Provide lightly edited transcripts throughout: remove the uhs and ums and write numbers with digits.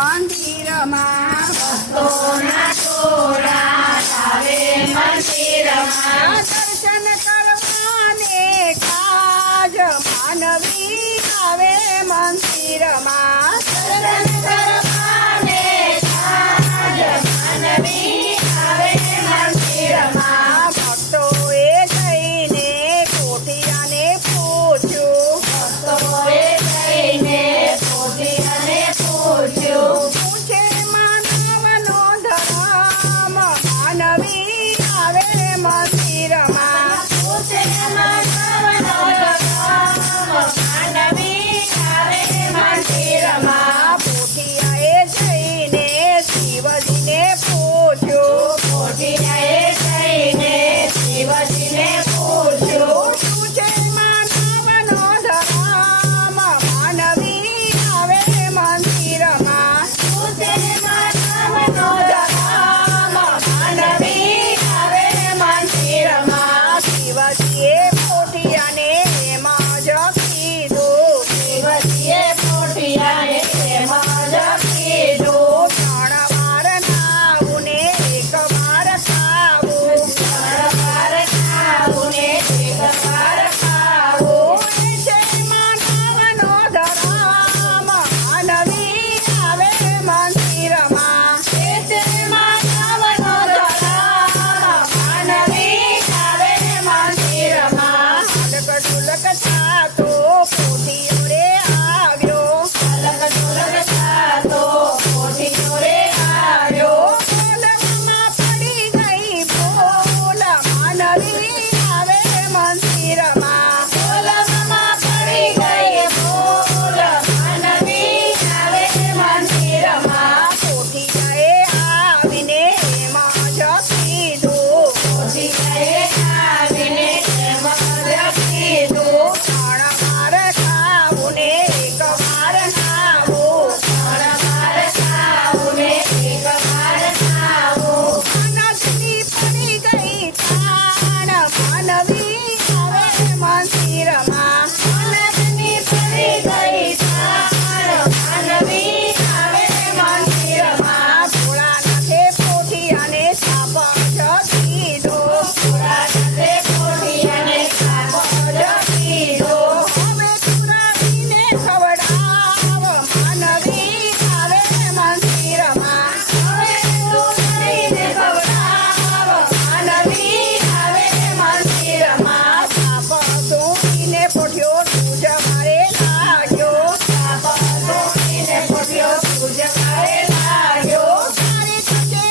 મંદિરમાં ભક્તોના ટોળા આવે મંદિરમાં દર્શન કરવાને કાજ માનવી આવે મંદિરમાં દર્શન કરવાને કાજ માનવી આવે મંદિરમાં ભક્તોએ જઈને કોઠિયાને પૂછ્યું ભક્તોએ જઈને કોઠિયાને પૂછ્યું પૂછે માનવનો ધર્મ માનવી આવે મંદિરમાં પૂછે માનવનો ધર્મ માનવી આવે મંદિરમાં કોઠિયાએ જઈને શિવજીને પૂછ્યું કોઠિયાએ જઈને શિવજીને પૂછ્યું શું છે માનવનો ધર્મ માનવી આવે મંદિરમાં પૂછે માનવનો ધર્મ માનવી આવે મંદિરમાં શિવજીએ કોઠિયાને એમાં જ કીધું શિવજીએ કોઠિયાને એમાં જ કીધું ત્રણ વાર નાવું ને એક વાર ખાવું ત્રણ વાર ખાવું ને એક વાર ખાવું એ છે માનવનો ધર્મ માનવી આવે મંદિરમાં એ છે માનવનો ધર્મ માનવી આવે મંદિરમાં અલગ ઢોલક થાતો કોઠિયો રે આવ્યો અલગ ઢોલક થાતો કોઠિયો રે આવ્યો બોલવામાં પડી ગઈ બોલ માનવી આવે મંદિરમાં બોલવામાં પડી ગઈ બોલ માનવી આવે મંદિરમાં કોઠિયાએ આવીને એમાં જ કીધું કોઠિયાએ આવીને એમાં જ કીધું ત્રણ વાર ખાવું ને એક વાર નાવું ત્રણ વાર ખાવું ને એક વાર ખાવું મનસની પડી ગઈ તાણ માનવી આવે મંદિરમાં મનસની પડી ગઈ તાણ માનવી આવે મંદિરમાં ભોળાનાથે કોઠિયાને સાપ જ કીધો ભોળાનાથે કોઠિયાને સાપ જ કીધો હવે પુરાવીને ખવડાવ માનવી આવે મંદિરમાં હવે તું કરીને ખવડાવ માનવી આવે મંદિરમાં સાપ સૂંઘીને પોઠ્યો તું જ મારે લાગ્યો સાપ સૂંઘીને પોઠ્યો તું જ મારે લાગ્યો તારે થશે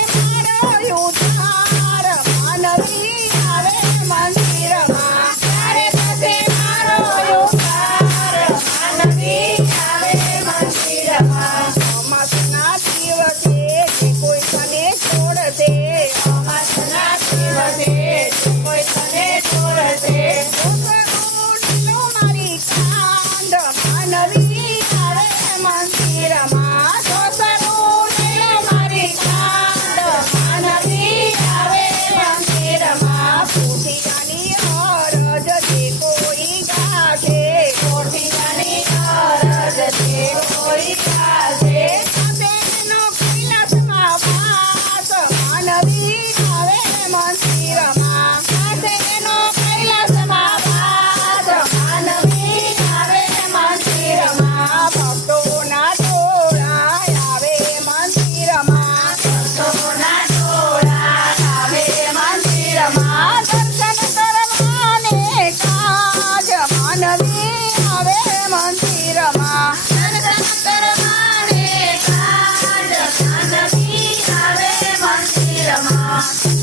મારો ઉદ્ધાર માનવી આવે મંદિરમાં ત્યારે થશે મારો ઉદ્ધાર માનવી આવે મંદિરમાં અમાસના દિવસે જે કોઈ તને છોડશે અમાસના દિવસે જો કોઈ તને છોડશે લીલો મારી કાંડ માનવી આવે મંદિરમાં લીલો મારી કાંડ માનવી આવે મંદિરમાં કોઠિયાની અરજ જે કોઈ ગાશે કોઠિયાની અરજ જે કોઈ ગાશે બેનો કૈલાસમાં વાસ માનવી આવે મંદિરમાં તેનો કૈલાસમાં વાસ માનવી આવે મંદિરમાં ભક્તોના ટોળા આવે મંદિરમાં ભક્તોના ટોળા આવે મંદિરમાં દર્શન કરવાને કાજ માનવી આવે મંદિરમાં દર્શન કરવાને કાજ માનવી આવે મંદિરમાં